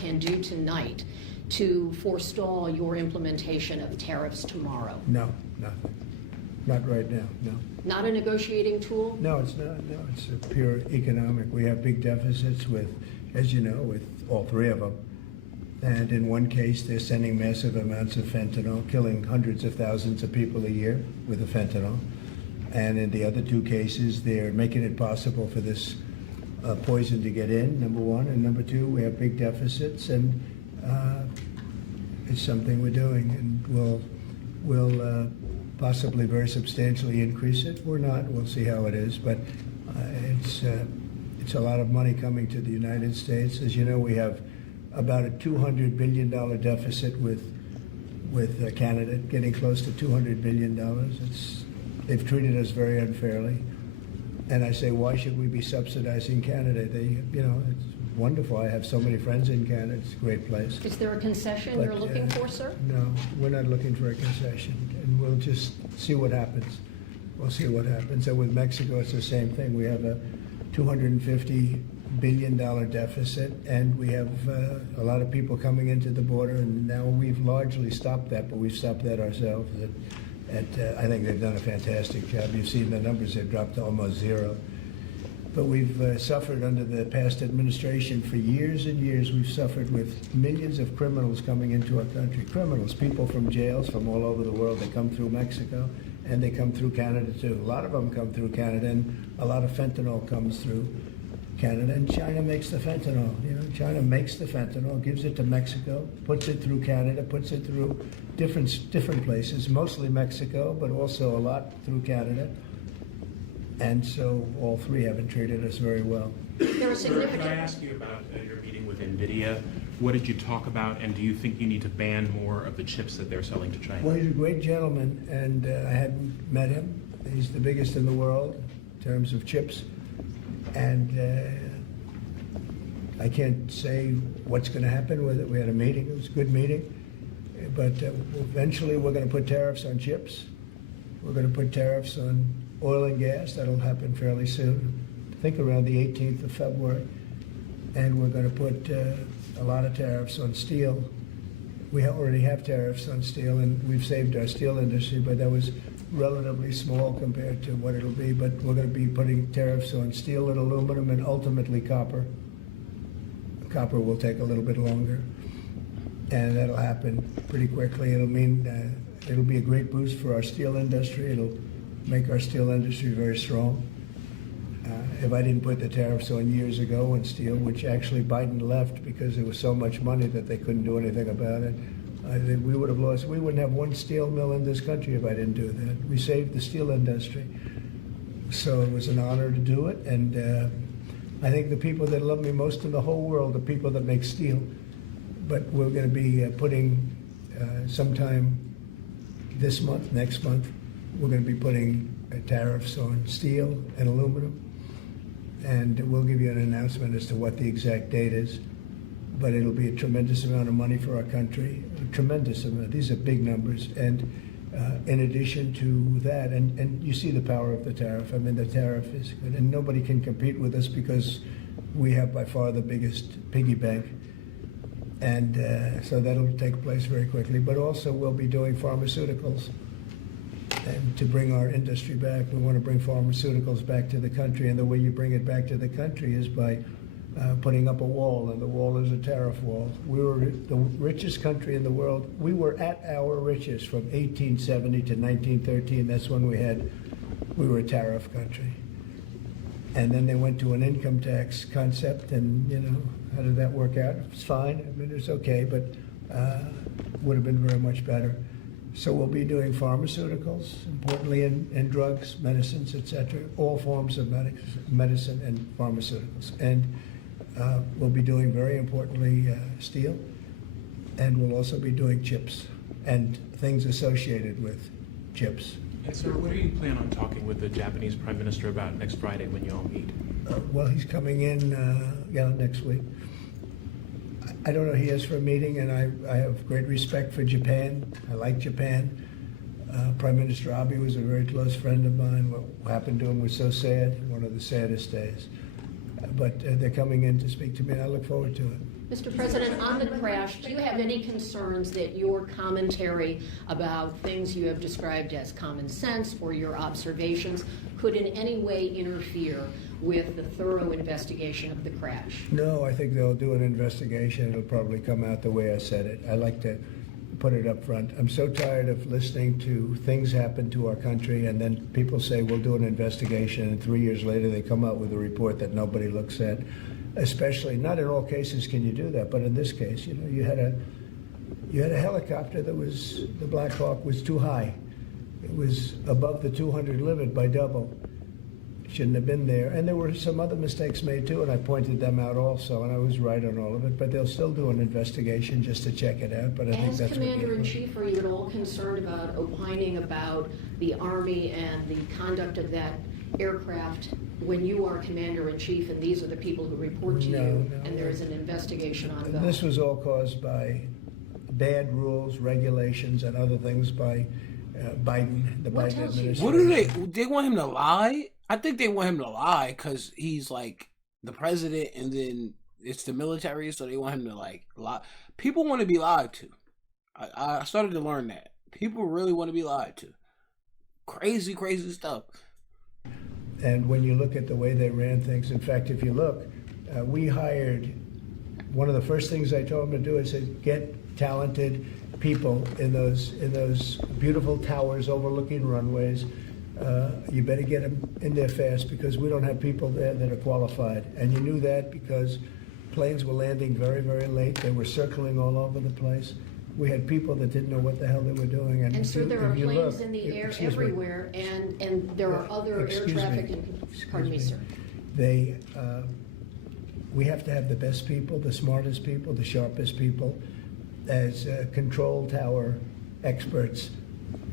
can do tonight to forestall your implementation of tariffs tomorrow? No, nothing. Not right now, no. Not a negotiating tool? No, it's not. No, it's a pure economic. We have big deficits with, as you know, with all three of them. And in one case, they're sending massive amounts of fentanyl, killing hundreds of thousands of people a year with the fentanyl. And in the other two cases, they're making it possible for this poison to get in, number one. And number two, we have big deficits, and it's something we're doing. And we'll possibly very substantially increase it. We're not. We'll see how it is. But it's a lot of money coming to the United States. As you know, we have about a $200 billion deficit with Canada, getting close to $200 billion. They've treated us very unfairly. And I say, why should we be subsidizing Canada? It's wonderful. I have so many friends in Canada. It's a great place. Is there a concession you're looking for, sir? No, we're not looking for a concession. And we'll just see what happens. We'll see what happens. And with Mexico, it's the same thing. We have a $250 billion deficit, and we have a lot of people coming into the border, and now we've largely stopped that, but we've stopped that ourselves. I think they've done a fantastic job. You've seen the numbers, they've dropped to almost zero. But we've suffered under the past administration for years and years. We've suffered with millions of criminals coming into our country. Criminals, people from jails from all over the world. They come through Mexico, and they come through Canada too. A lot of them come through Canada, and a lot of fentanyl comes through Canada, and China makes the fentanyl. China makes the fentanyl, gives it to Mexico, puts it through Canada, puts it through different places, mostly Mexico, but also a lot through Canada. And so all three haven't treated us very well. There are significant. Can I ask you about your meeting with NVIDIA? What did you talk about, and do you think you need to ban more of the chips that they're selling to China? Well, he's a great gentleman, and I hadn't met him. He's the biggest in the world in terms of chips. And I can't say what's going to happen with it. We had a meeting. It was a good meeting. But eventually we're going to put tariffs on chips. We're going to put tariffs on oil and gas. That'll happen fairly soon. I think around the 18th of February. And we're going to put a lot of tariffs on steel. We already have tariffs on steel, and we've saved our steel industry, but that was relatively small compared to what it'll be. But we're going to be putting tariffs on steel and aluminum and ultimately copper. Copper will take a little bit longer, and that'll happen pretty quickly. It'll mean it'll be a great boost for our steel industry. It'll make our steel industry very strong. If I didn't put the tariffs on years ago on steel, which actually Biden left because there was so much money that they couldn't do anything about it, I think we would have lost. We wouldn't have one steel mill in this country if I didn't do that. We saved the steel industry. So it was an honor to do it. And I think the people that love me most in the whole world are people that make steel. But we're going to be putting sometime this month, next month, we're going to be putting tariffs on steel and aluminum. And we'll give you an announcement as to what the exact date is. But it'll be a tremendous amount of money for our country, a tremendous amount. These are big numbers. And in addition to that, and you see the power of the tariff. I mean, the tariff is good. And nobody can compete with us because we have by far the biggest piggy bank. And so that'll take place very quickly. But also we'll be doing pharmaceuticals. And to bring our industry back, we want to bring pharmaceuticals back to the country. And the way you bring it back to the country is by putting up a wall, and the wall is a tariff wall. We were the richest country in the world. We were at our richest from 1870 to 1913. That's when we were a tariff country. And then they went to an income tax concept, and how did that work out? It's fine. I mean, it's okay, but would have been very much better. So we'll be doing pharmaceuticals, importantly in drugs, medicines, etc., all forms of medicine and pharmaceuticals. And we'll be doing, very importantly, steel, and we'll also be doing chips and things associated with chips. And sir, what do you plan on talking with the Japanese Prime Minister about next Friday when you all meet? Well, he's coming in next week. I don't know, he is for a meeting, and I have great respect for Japan. I like Japan. Prime Minister Abe was a very close friend of mine. What happened to him was so sad, one of the saddest days. But they're coming in to speak to me, and I look forward to it. Mr. President, on the crash, do you have any concerns that your commentary about things you have described as common sense or your observations could in any way interfere with the thorough investigation of the crash? No, I think they'll do an investigation. It'll probably come out the way I said it. I like to put it up front. I'm so tired of listening to things happen to our country and then people say we'll do an investigation and 3 years later they come out with a report that nobody looks at. Especially, not in all cases can you do that, but in this case, you know, you had a helicopter that was, the Black Hawk was too high. It was above the 200 limit by double. Shouldn't have been there. And there were some other mistakes made too, and I pointed them out also, and I was right on all of it, but they'll still do an investigation just to check it out, but I think As that's what Commander-in-Chief, are you at all concerned about opining about the Army and the conduct of that aircraft when you are Commander-in-Chief and these are the people who report to you and there is an investigation ongoing? This was all caused by bad rules, regulations, and other things by Biden, the What Biden tells you? administration. What do they want him to lie? I think they want him to lie because he's like the president and then it's the military, so they want him to like lie. People want to be lied to. I started to learn that. People really want to be lied to. Crazy, crazy stuff. And when you look at the way they ran things, in fact, if you look, we hired, one of the first things I told them to do is to get talented people in those beautiful towers overlooking runways. You better get them in there fast because we don't have people there that are qualified. And you knew that because planes were landing very, very late. They were circling all over the place. We had people that didn't know what the hell they were doing. And sir, there are if you planes look, in the air excuse me. everywhere, and there are other air Excuse traffic. me. Pardon me, sir. We have to have the best people, the smartest people, the sharpest people as control tower experts.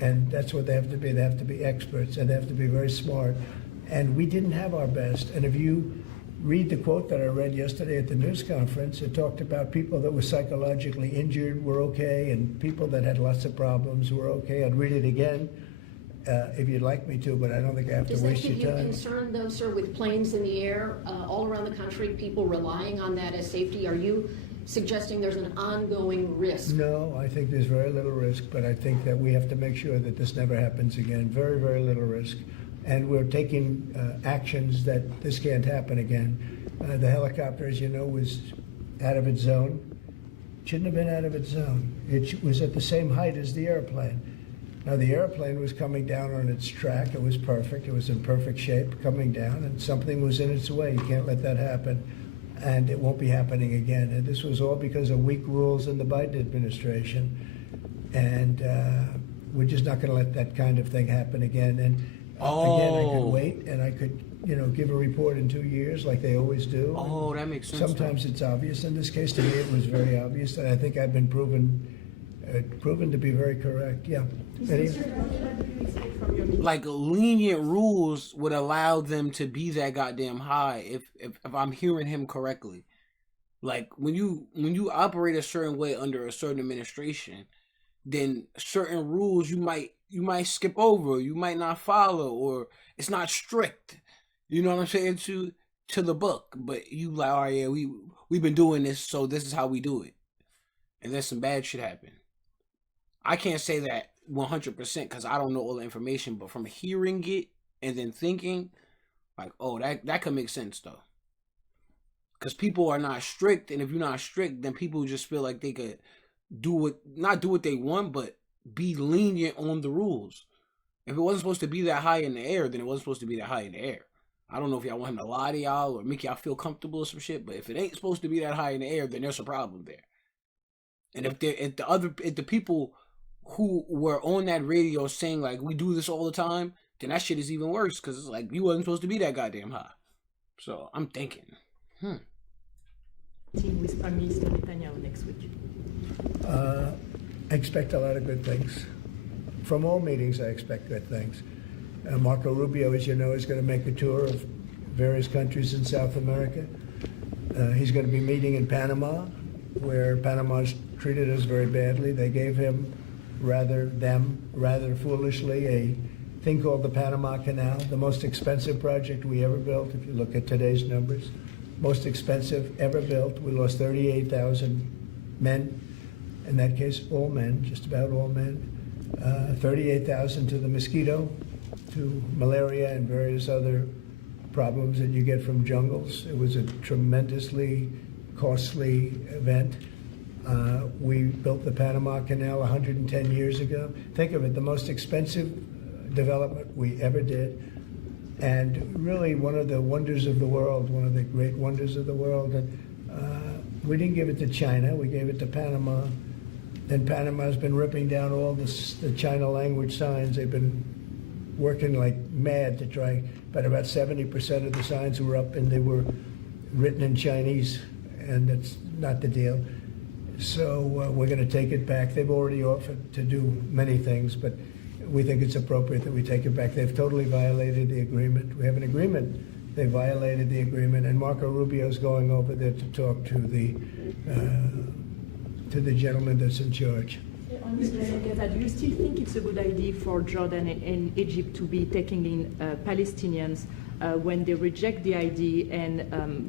And that's what they have to be. They have to be experts and they have to be very smart. And we didn't have our best. And if you read the quote that I read yesterday at the news conference, it talked about people that were psychologically injured were okay and people that had lots of problems were okay. I'd read it again if you'd like me to, but I don't think I have Does to that waste give your you time. concern, though, sir, with planes in the air all around the country, people relying on that as safety? Are you suggesting there's an ongoing risk? No, I think there's very little risk, but I think that we have to make sure that this never happens again. Very, very little risk. And we're taking actions that this can't happen again. The helicopter, as you know, was out of its zone. Shouldn't have been out of its zone. It was at the same height as the airplane. Now, the airplane was coming down on its track. It was perfect. It was in perfect shape coming down, and something was in its way. You can't let that happen, and it won't be happening again. And this was all because of weak rules in the Biden administration, and we're just not going to let that kind of thing happen again. And again, I could wait, and I could, give a report in 2 years like they always do. Oh, that makes sense. Sometimes it's obvious. In this case, to me, it was very obvious, and I think I've been proven to be very correct. Yeah. Like lenient rules would allow them to be that goddamn high if I'm hearing him correctly. Like when you operate a certain way under a certain administration, then certain rules you might skip over, you might not follow, or it's not strict. You know what I'm saying? To the book. But you like, oh yeah, we've been doing this, so this is how we do it. And then some bad shit happen. I can't say that 100% because I don't know all the information, but from hearing it and then thinking, like, oh, that could make sense though. Because people are not strict, and if you're not strict, then people just feel like they could not do what they want, but be lenient on the rules. If it wasn't supposed to be that high in the air, then it wasn't supposed to be that high in the air. I don't know if y'all want him to lie to y'all or make y'all feel comfortable or some shit, but if it ain't supposed to be that high in the air, then there's a problem there. And if the people who were on that radio saying like we do this all the time, then that shit is even worse because it's like you wasn't supposed to be that goddamn high. So I'm thinking, With Prime Minister Netanyahu next week. I expect a lot of good things. From all meetings, I expect good things. Marco Rubio, as you know, is going to make a tour of various countries in South America. He's going to be meeting in Panama, where Panama's treated us very badly. They gave him, rather foolishly, a thing called the Panama Canal, the most expensive project we ever built, if you look at today's numbers. most expensive ever built. We lost 38,000 men. In that case, all men, just about all men. 38,000 to the mosquito, to malaria and various other problems that you get from jungles. It was a tremendously costly event. We built the Panama Canal 110 years ago. Think of it, the most expensive development we ever did. And really one of the wonders of the world, one of the great wonders of the world. And we didn't give it to China, we gave it to Panama. And Panama's been ripping down all the China language signs. They've been working like mad to try, but about 70% of the signs were up and they were written in Chinese, and that's not the deal. So we're going to take it back. They've already offered to do many things, but we think it's appropriate that we take it back. They've totally violated the agreement. We have an agreement. They violated the agreement, and Marco Rubio's going over there to talk to the gentleman that's in charge. Mr. Segeta, do you still think it's a good idea for Jordan and Egypt to be taking in Palestinians when they reject the idea and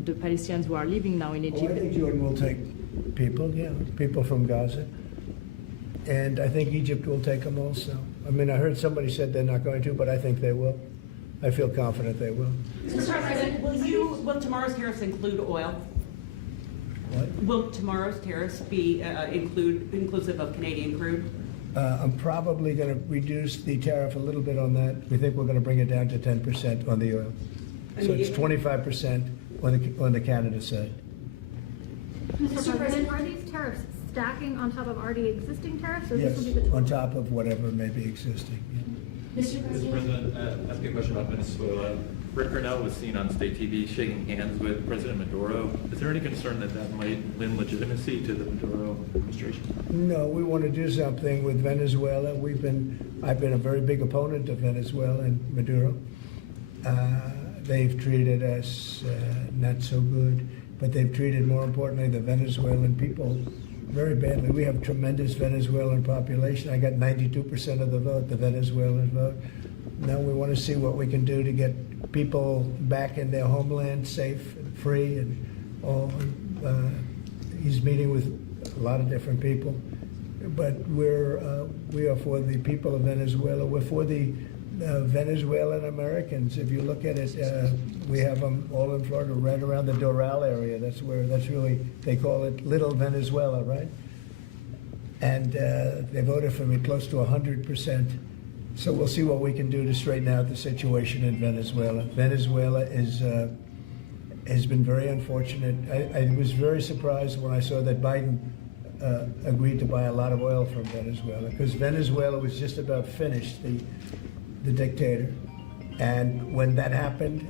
the Palestinians who are living now in Well, Egypt? I think Jordan will take people, people from Gaza. And I think Egypt will take them also. I mean, I heard somebody said they're not going to, but I think they will. I feel confident they will. Mr. President, will tomorrow's tariffs include oil? What? Will tomorrow's tariffs be inclusive of Canadian crude? I'm probably going to reduce the tariff a little bit on that. We think we're going to bring it down to 10% on the oil. So it's 25% on the Canada side. Mr. President, are these tariffs stacking on top of already existing tariffs, or Yes, this will be the on total? top of whatever may be existing. Mr. President, ask a question about Venezuela. Rick Cornell was seen on state TV shaking hands with President Maduro. Is there any concern that that might lend legitimacy to the Maduro administration? No, we want to do something with Venezuela. I've been a very big opponent of Venezuela and Maduro. They've treated us not so good, but they've treated, more importantly, the Venezuelan people very badly. We have tremendous Venezuelan population. I got 92% of the vote, the Venezuelan vote. Now we want to see what we can do to get people back in their homeland safe and free, and all. He's meeting with a lot of different people, but we are for the people of Venezuela. We're for the Venezuelan Americans. If you look at it, we have them all in Florida, right around the Doral area. That's really, they call it Little Venezuela, right? And they voted for me close to 100%. So we'll see what we can do to straighten out the situation in Venezuela. Venezuela has been very unfortunate. I was very surprised when I saw that Biden agreed to buy a lot of oil from Venezuela, because Venezuela was just about finished, the dictator. And when that happened,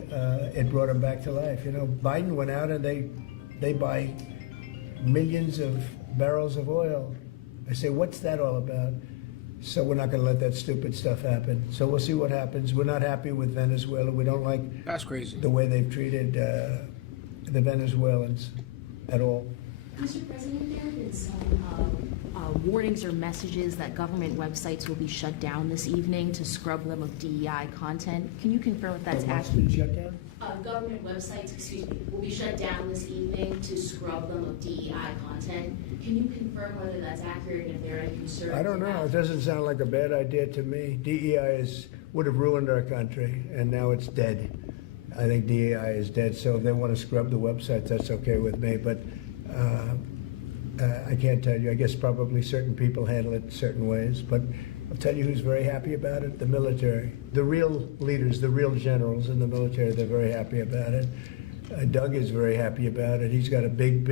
it brought him back to life. You know, Biden went out and they buy millions of barrels of oil. I say, what's that all about? So we're not going to let that stupid stuff happen. So we'll see what happens. We're not happy with Venezuela. We don't like That's crazy. the way they've treated the Venezuelans at all. Mr. President, there have been some warnings or messages that government websites will be shut down this evening to scrub them of DEI content. Can you confirm if that's What's accurate? been shut down? Government websites, will be shut down this evening to scrub them of DEI content. Can you confirm whether that's accurate and if there are any concerns? I don't know. about- It doesn't sound like a bad idea to me. DEI would have ruined our country, and now it's dead. I think DEI is dead. So if they want to scrub the websites, that's okay with me. But I can't tell you. I guess probably certain people handle it certain ways. But I'll tell you who's very happy about it: the military. The real leaders, the real generals in the military, they're very happy about it. Doug is very happy about it. He's got a big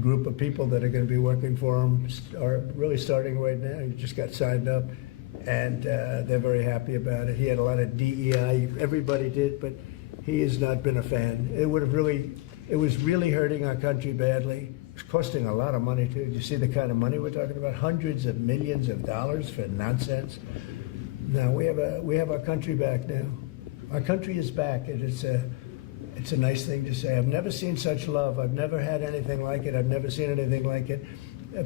group of people that are going to be working for him, are really starting right now. He just got signed up, and they're very happy about it. He had a lot of DEI. Everybody did, but he has not been a fan. It was really hurting our country badly. It's costing a lot of money too. You see the kind of money we're talking about? Hundreds of millions of dollars for nonsense. Now we have our country back now. Our country is back, and it's a nice thing to say. I've never seen such love. I've never had anything like it. I've never seen anything like it.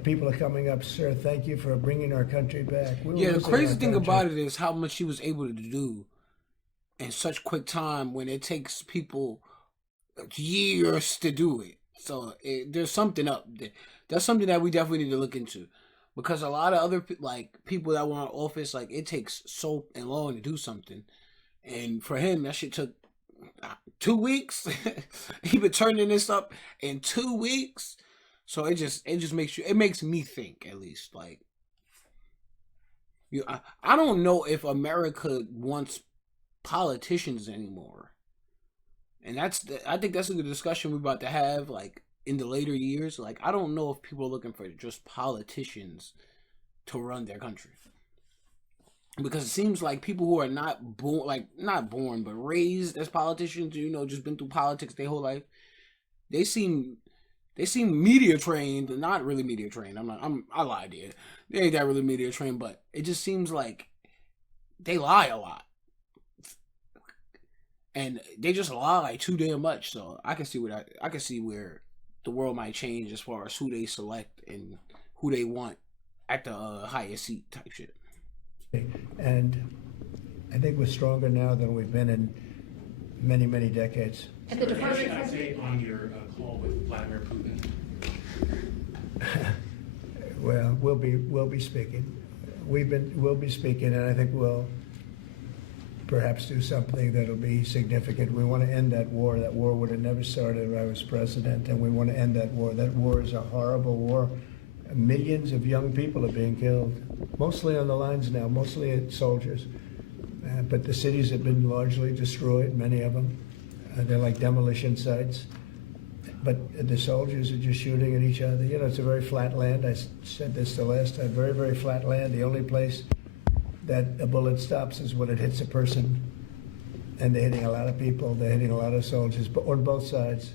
People are coming up, sir, thank you for bringing our country back. Yeah, the crazy thing about it is how much she was able to do in such quick time, when it takes people years to do it. So there's something up there. That's something that we definitely need to look into, because a lot of other people that want office, like, it takes so long to do something, and for him that shit took 2 weeks. He been turning this up in 2 weeks. So it just makes me think, at least, like, I don't know if America wants politicians anymore. And I think that's a good discussion we're about to have, like, in the later years. Like, I don't know if people are looking for just politicians to run their country. Because it seems like people who are not born, but raised as politicians, just been through politics their whole life, they seem media trained, not really media trained. I lied here. They ain't that really media trained, but it just seems like they lie a lot. And they just lie too damn much. So I can see where the world might change as far as who they select and who they want at the highest seat type shit. And I think we're stronger now than we've been in many, many decades. At the Department Any update on your call with Vladimir Putin? Well, we'll be speaking. We'll be speaking, and I think we'll perhaps do something that'll be significant. We want to end that war. That war would have never started if I was president, and we want to end that war. That war is a horrible war. Millions of young people are being killed, mostly on the lines now, mostly soldiers. But the cities have been largely destroyed, many of them. They're like demolition sites. But the soldiers are just shooting at each other. It's a very flat land. I said this the last time, very, very flat land. The only place that a bullet stops is when it hits a person. And they're hitting a lot of people. They're hitting a lot of soldiers, but on both sides.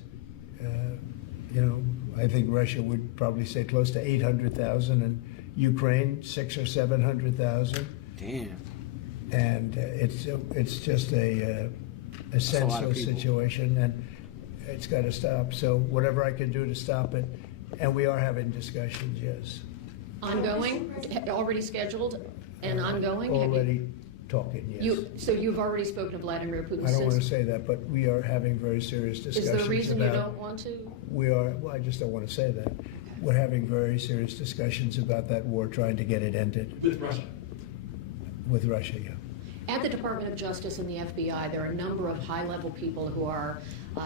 I think Russia would probably say close to 800,000, and Ukraine 600,000 or 700,000. Damn. And it's just a senseless situation, and it's got to stop. So whatever I can do to stop it, and we are having discussions, yes. ongoing, already scheduled and ongoing? Already talking, yes. So you've already spoken to Vladimir Putin? I don't want to say that, but we are having very serious discussions about... Is there a reason you don't want to? I just don't want to say that. We're having very serious discussions about that war, trying to get it ended. With Russia? With Russia, yeah. At the Department of Justice and the FBI, there are a number of high-level people who are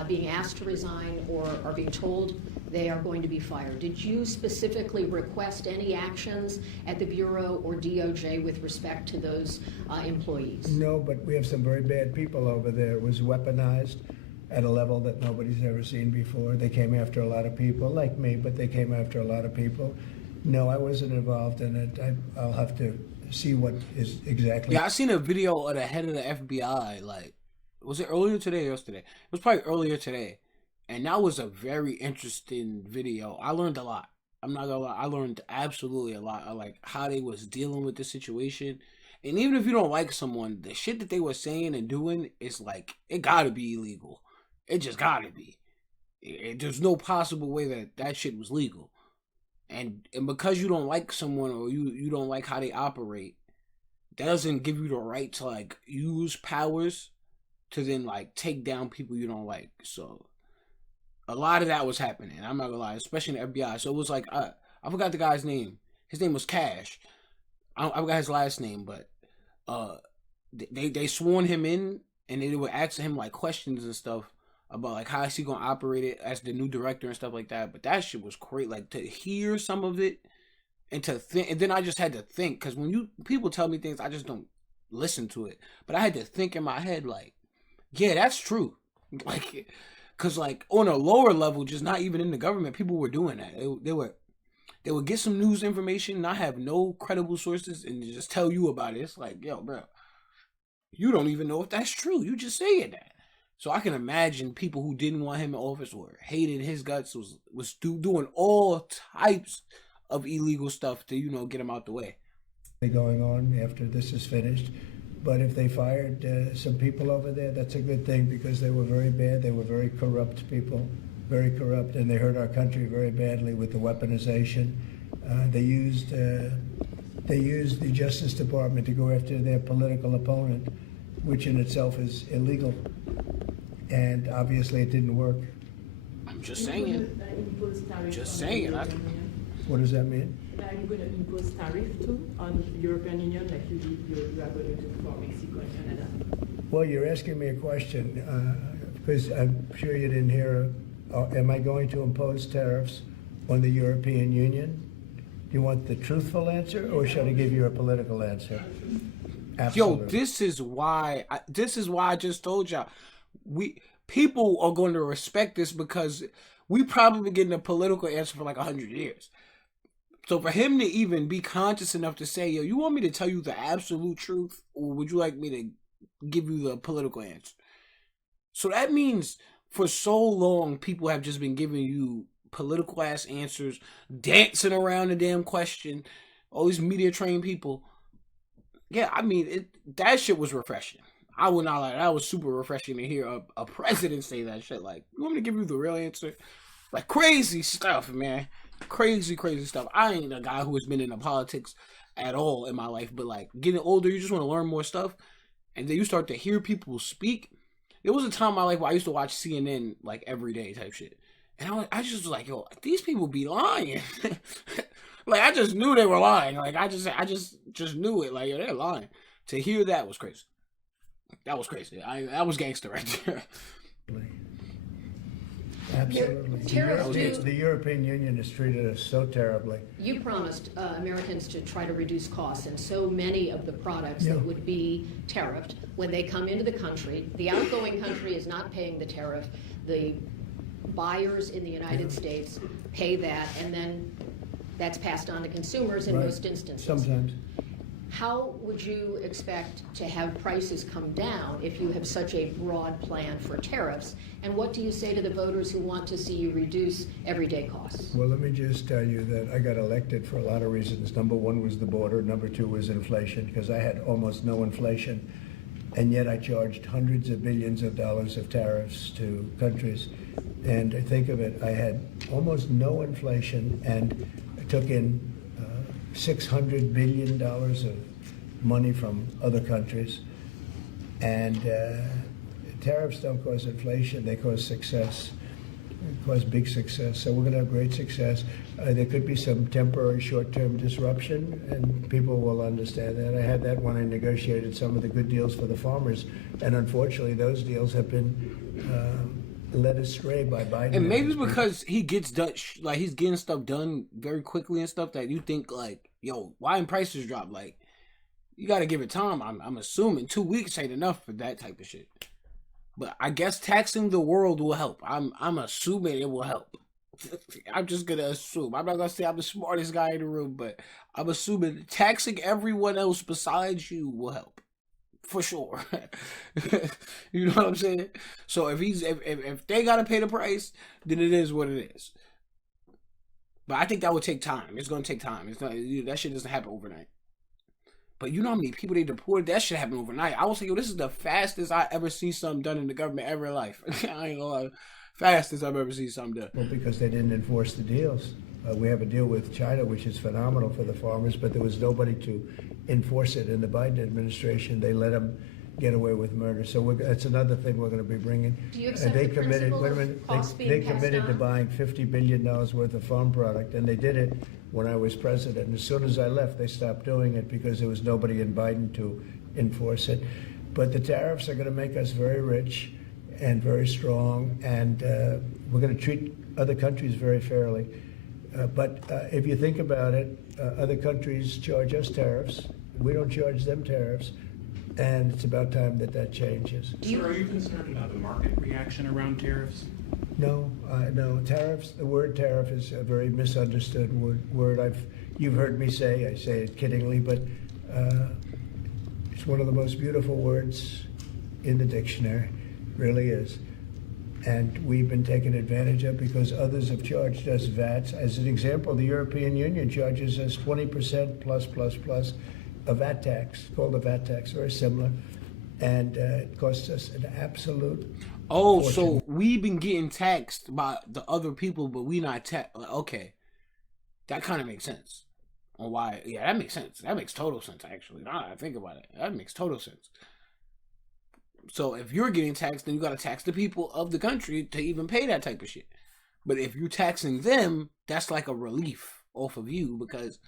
being asked to resign or are being told they are going to be fired. Did you specifically request any actions at the Bureau or DOJ with respect to those employees? No, but we have some very bad people over there. It was weaponized at a level that nobody's ever seen before. They came after a lot of people, like me, but they came after a lot of people. No, I wasn't involved in it. I'll have to see what is exactly... Yeah, I seen a video of the head of the FBI, was it earlier today or yesterday? It was probably earlier today. And that was a very interesting video. I learned a lot. I'm not gonna lie, I learned absolutely a lot of how they was dealing with the situation. And even if you don't like someone, the shit that they were saying and doing is it gotta be illegal. It just gotta be. There's no possible way that shit was legal. And because you don't like someone or you don't like how they operate, that doesn't give you the right to use powers to then take down people you don't like. So a lot of that was happening. I'm not gonna lie, especially in the FBI. So it was I forgot the guy's name. His name was Cash. I forgot his last name, but they sworn him in and they were asking him questions and stuff about how is he gonna operate it as the new director and stuff like that. But that shit was great. To hear some of it and to think, and then I just had to think, because when people tell me things, I just don't listen to it. But I had to think in my head, yeah, that's true. Because on a lower level, just not even in the government, people were doing that. They would get some news information, not have no credible sources, and just tell you about it. It's yo, bro, you don't even know if that's true. You just saying that. So I can imagine people who didn't want him in office or hated his guts was doing all types of illegal stuff to, get him out the way. Going on after this is finished. But if they fired some people over there, that's a good thing, because they were very bad. They were very corrupt people, very corrupt, and they hurt our country very badly with the weaponization. They used the Justice Department to go after their political opponent, which in itself is illegal. and obviously it didn't work. I'm just saying. Just saying. What does that mean? Are you going to impose tariff too on European Union like you are going to do for Mexico and Canada? Well, you're asking me a question, because I'm sure you didn't hear, am I going to impose tariffs on the European Union? Do you want the truthful answer, or should I give you a political answer? Absolutely. Yo, this is why I just told y'all. People are going to respect this because we probably been getting a political answer for like 100 years. So for him to even be conscious enough to say, yo, you want me to tell you the absolute truth, or would you like me to give you the political answer? So that means for so long, people have just been giving you political ass answers, dancing around the damn question. All these media trained people. Yeah, I mean, that shit was refreshing. I would not lie. That was super refreshing to hear a president say that shit. Like, you want me to give you the real answer? Like, crazy stuff, man. Crazy, crazy stuff. I ain't a guy who has been into politics at all in my life, but like, getting older, you just want to learn more stuff. And then you start to hear people speak. There was a time in my life where I used to watch CNN like every day type shit. And I just was like, yo, these people be lying. Like, I just knew they were lying. Like, I just knew it. Like, yo, they're lying. To hear that was crazy. That was crazy. That was gangster right there. Absolutely. The European Union has treated us so terribly. You promised Americans to try to reduce costs, and so many of the products that would be tariffed, when they come into the country, the outgoing country is not paying the tariff. The buyers in the United States pay that, and then that's passed on to consumers in most instances. Sometimes. How would you expect to have prices come down if you have such a broad plan for tariffs? And what do you say to the voters who want to see you reduce everyday costs? Well, let me just tell you that I got elected for a lot of reasons. Number one was the border. Number two was inflation, because I had almost no inflation. And yet I charged hundreds of billions of dollars of tariffs to countries. And think of it, I had almost no inflation, and I took in $600 billion of money from other countries. And tariffs don't cause inflation, they cause success. They cause big success. So we're going to have great success. There could be some temporary short-term disruption, and people will understand that. I had that when I negotiated some of the good deals for the farmers. And unfortunately, those deals have been led astray by Biden. And maybe because he gets done, like he's getting stuff done very quickly and stuff, that you think like, yo, why didn't prices drop? Like, you got to give it time. I'm assuming 2 weeks ain't enough for that type of shit. But I guess taxing the world will help. I'm assuming it will help. I'm just gonna assume. I'm not gonna say I'm the smartest guy in the room, but I'm assuming taxing everyone else besides you will help. For sure. You know what I'm saying? So if they gotta pay the price, then it is what it is. But I think that would take time. It's gonna take time. It's not, that shit doesn't happen overnight. But you know how many people they deported? That shit happened overnight. I was like, yo, this is the fastest I ever see something done in the government ever in life. I ain't gonna lie. Fastest I've ever seen something done. Well, because they didn't enforce the deals. We have a deal with China, which is phenomenal for the farmers, but there was nobody to enforce it in the Biden administration. They let them get away with murder. So that's another thing we're going to be bringing. Do you accept the principle of costs being passed committed to on? buying $50 billion worth of farm product, and they did it when I was president. And as soon as I left, they stopped doing it because there was nobody in Biden to enforce it. But the tariffs are going to make us very rich and very strong, and we're going to treat other countries very fairly. But if you think about it, other countries charge us tariffs. We don't charge them tariffs, and it's about time that changes. Sir, are you concerned about the market reaction around tariffs? No, no. Tariffs. The word tariff is a very misunderstood word. You've heard me say. I say it kiddingly, but it's one of the most beautiful words in the dictionary. Really is. And we've been taken advantage of because others have charged us VATs. As an example, the European Union charges us 20% plus a VAT tax, called a VAT tax, very similar. And it costs us an absolute fortune. So we've been getting taxed by the other people, but we not taxed. Okay. That kind of makes sense. On why, yeah, that makes sense. That makes total sense, actually. Now that I think about it, that makes total sense. So if you're getting taxed, then you got to tax the people of the country to even pay that type of shit. But if you're taxing them, that's like a relief off of you because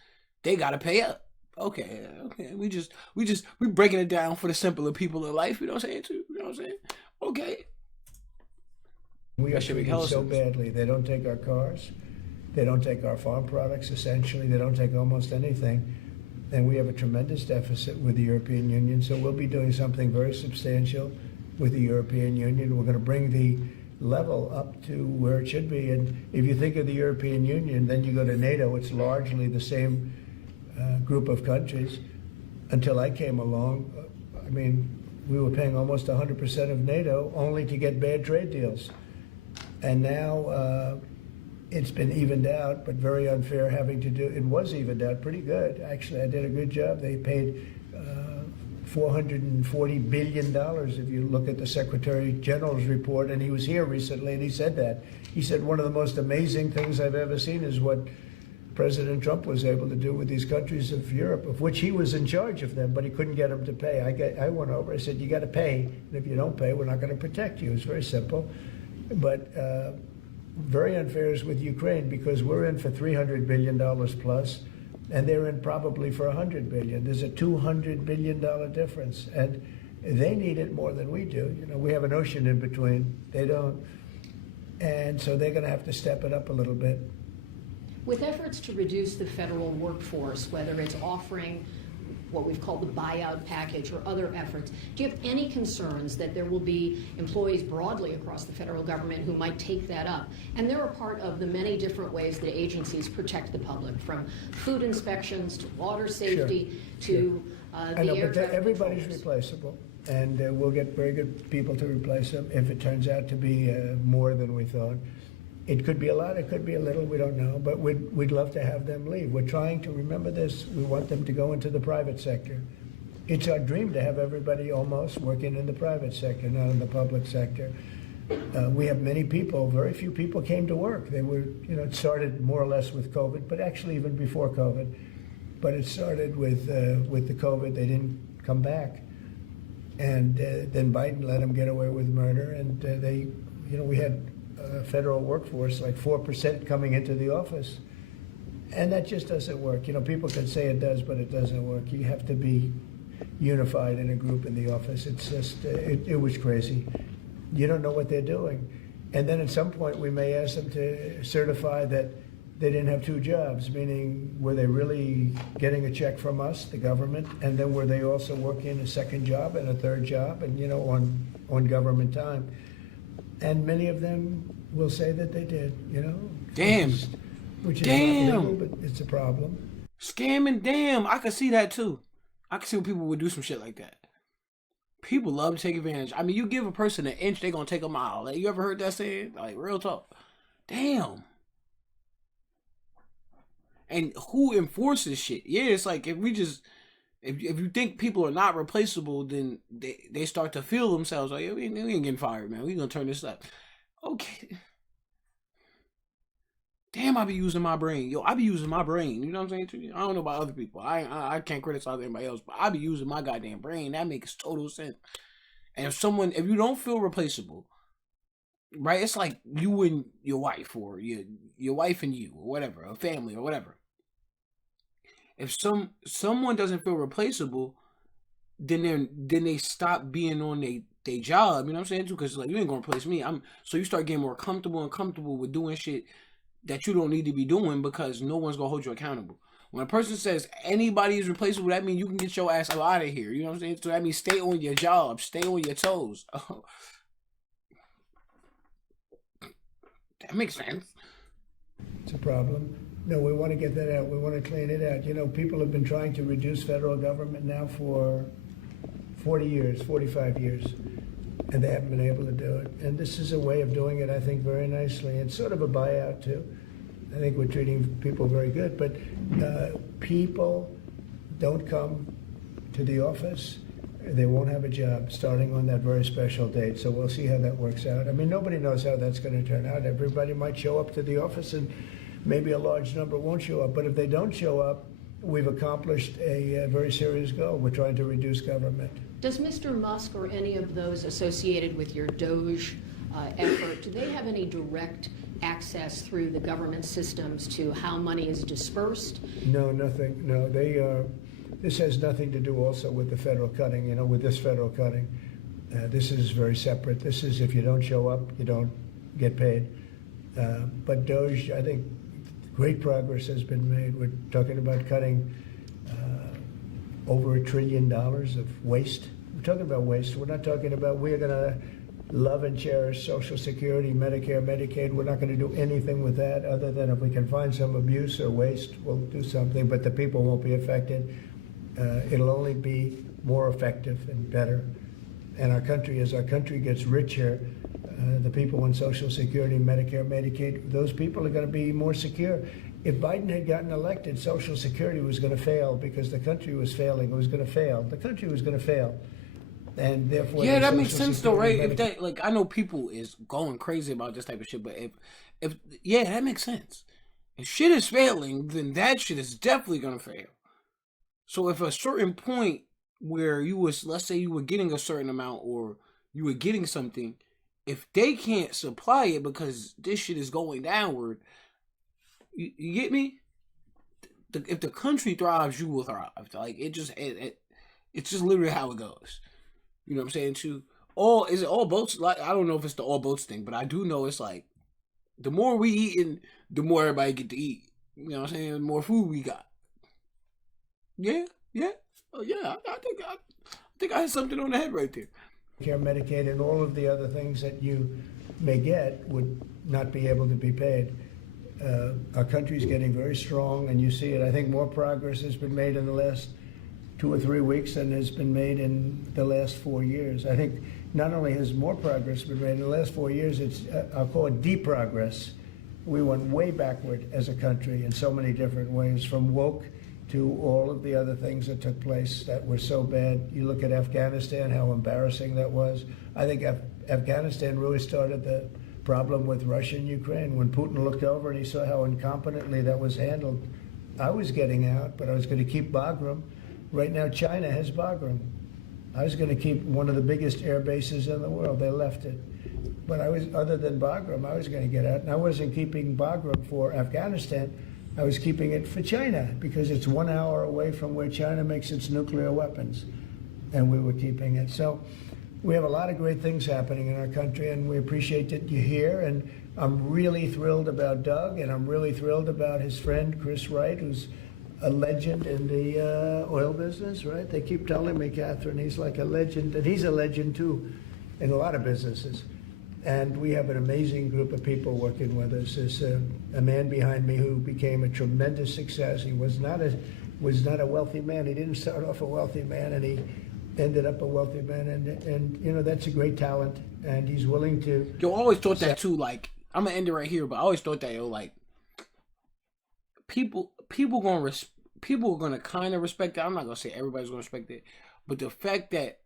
they got to pay up. Okay. We breaking it down for the simpler people in life. You know what I'm saying? Too. You know what I'm saying? Okay. We are That should be treated so hella badly. They don't take our cars. They don't take our farm products, essentially. They don't take almost anything. And we have a tremendous deficit with the European Union. So we'll be doing something very substantial with the European Union. We're going to bring the level up to where it should be. And if you think of the European Union, then you go to NATO. It's largely the same group of countries. Until I came along, I mean, we were paying almost 100% of NATO only to get bad trade deals. And now it's been evened out, but very unfair having to do, it was evened out pretty good. Actually, I did a good job. They paid $440 billion if you look at the Secretary General's report, and he was here recently and he said that. He said one of the most amazing things I've ever seen is what President Trump was able to do with these countries of Europe, of which he was in charge of them, but he couldn't get them to pay. I went over, I said, you got to pay, and if you don't pay, we're not going to protect you. It's very simple. But very unfair is with Ukraine because we're in for $300 billion plus, and they're in probably for $100 billion. There's a $200 billion difference, and they need it more than we do. You know, we have an ocean in between. They don't, and so they're going to have to step it up a little bit. With efforts to reduce the federal workforce, whether it's offering what we've called the buyout package or other efforts, do you have any concerns that there will be employees broadly across the federal government who might take that up? And they're a part of the many different ways that agencies protect the public, from food inspections to water safety to I know, the air but traffic everybody's controllers. replaceable, and we'll get very good people to replace them if it turns out to be more than we thought. It could be a lot, it could be a little, we don't know, but we'd love to have them leave. We're trying to remember this. We want them to go into the private sector. It's our dream to have everybody almost working in the private sector, not in the public sector. We have many people, very few people came to work. They were, you know, it started more or less with COVID, but actually even before COVID. But it started with the COVID, they didn't come back. And then Biden let them get away with murder, and they, you know, we had federal workforce, like 4% coming into the office. And that just doesn't work. You know, people can say it does, but it doesn't work. You have to be unified in a group in the office. It's just, it was crazy. You don't know what they're doing. And then at some point we may ask them to certify that they didn't have two jobs, meaning were they really getting a check from us, the government, and then were they also working a second job and a third job and, you know, on government time. And many of them will say that they did, you know. Damn. Which is Damn. not legal, but it's a problem. Scamming, damn. I could see that too. I could see when people would do some shit like that. People love to take advantage. I mean, you give a person an inch, they're going to take a mile. Like, you ever heard that saying? Like, real talk. Damn. And who enforces shit? Yeah, it's like if we just... If you think people are not replaceable, then they start to feel themselves like, we ain't getting fired, man. We gonna turn this up. Okay. Damn, I be using my brain. Yo, I be using my brain. You know what I'm saying? I don't know about other people. I can't criticize anybody else, but I be using my goddamn brain. That makes total sense. And if you don't feel replaceable, right? It's like you and your wife, or your wife and you, or whatever, a family, or whatever. If someone doesn't feel replaceable, then they stop being on their job. You know what I'm saying? Because like, you ain't gonna replace me. So you start getting more comfortable with doing shit that you don't need to be doing because no one's gonna hold you accountable. When a person says anybody is replaceable, that means you can get your ass out of here. You know what I'm saying? So that means stay on your job, stay on your toes. That makes sense. It's a problem. No, we want to get that out. We want to clean it out. You know, people have been trying to reduce federal government now for 40 years, 45 years, and they haven't been able to do it. And this is a way of doing it, I think, very nicely. It's sort of a buyout, too. I think we're treating people very good. But people don't come to the office. They won't have a job starting on that very special date. So we'll see how that works out. I mean, nobody knows how that's going to turn out. Everybody might show up to the office and maybe a large number won't show up. But if they don't show up, we've accomplished a very serious goal. We're trying to reduce government. Does Mr. Musk or any of those associated with your Doge effort, do they have any direct access through the government systems to how money is dispersed? No, nothing. No, they are. This has nothing to do also with the federal cutting. You know, with this federal cutting, this is very separate. This is if you don't show up, you don't get paid. But Doge, I think great progress has been made. We're talking about cutting over $1 trillion of waste. We're talking about waste. We're not talking about we're going to love and cherish Social Security, Medicare, Medicaid. We're not going to do anything with that other than if we can find some abuse or waste, we'll do something, but the people won't be affected. It'll only be more effective and better. And our country, as our country gets richer, the people on Social Security, Medicare, Medicaid, those people are going to be more secure. If Biden had gotten elected, Social Security was going to fail because the country was failing. It was going to fail. The country was going to fail. And therefore, yeah, that makes Social sense though, Security, right? If that, like, I know people is going crazy about this type of shit, but if yeah, that makes sense. If shit is failing, then that shit is definitely gonna fail. So if a certain point where you was, let's say you were getting a certain amount or you were getting something, if they can't supply it because this shit is going downward, you get me? If the country thrives, you will thrive. Like it's just literally how it goes. You know what I'm saying? Is it all boats? Like, I don't know if it's the all boats thing, but I do know it's like the more we eating, the more everybody get to eat. You know what I'm saying? The more food we got. Yeah. Oh yeah. I think I had something on the head right there. Medicare, Medicaid, and all of the other things that you may get would not be able to be paid. Our country's getting very strong, and you see it. I think more progress has been made in the last 2 or 3 weeks than has been made in the last 4 years. I think not only has more progress been made in the last 4 years, it's I'll call it deprogress. We went way backward as a country in so many different ways, from woke to all of the other things that took place that were so bad. You look at Afghanistan, how embarrassing that was. I think Afghanistan really started the problem with Russia and Ukraine. When Putin looked over and he saw how incompetently that was handled, I was getting out, but I was going to keep Bagram. Right now, China has Bagram. I was going to keep one of the biggest air bases in the world. They left it. But other than Bagram, I was going to get out. And I wasn't keeping Bagram for Afghanistan. I was keeping it for China because it's 1 hour away from where China makes its nuclear weapons. And we were keeping it. So we have a lot of great things happening in our country, and we appreciate that you're here. And I'm really thrilled about Doug, and I'm really thrilled about his friend, Chris Wright, who's a legend in the oil business, right? They keep telling me, Catherine, he's like a legend, and he's a legend too in a lot of businesses. And we have an amazing group of people working with us. There's a man behind me who became a tremendous success. He was not a wealthy man. He didn't start off a wealthy man, and he ended up a wealthy man. And you know, that's a great talent, and he's willing to. Yo, I always thought that too. Like, I'm gonna end it right here, but I always thought that, like, people are gonna kind of respect that. I'm not gonna say everybody's gonna respect it, but the fact that,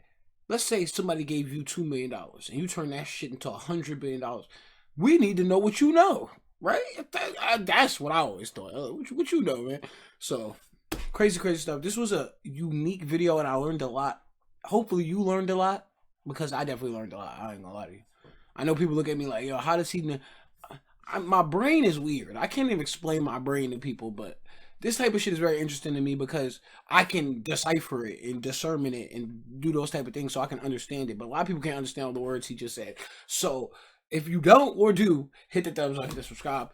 let's say somebody gave you $2 million and you turn that shit into $100 billion, we need to know what you know, right? That's what I always thought. What you know, man? So crazy stuff. This was a unique video, and I learned a lot. Hopefully, you learned a lot, because I definitely learned a lot. I ain't gonna lie to you. I know people look at me like, yo, how does he? My brain is weird. I can't even explain my brain to people, but this type of shit is very interesting to me because I can decipher it and discern it and do those type of things so I can understand it. But a lot of people can't understand all the words he just said. So if you don't or do, hit the thumbs up, hit the subscribe.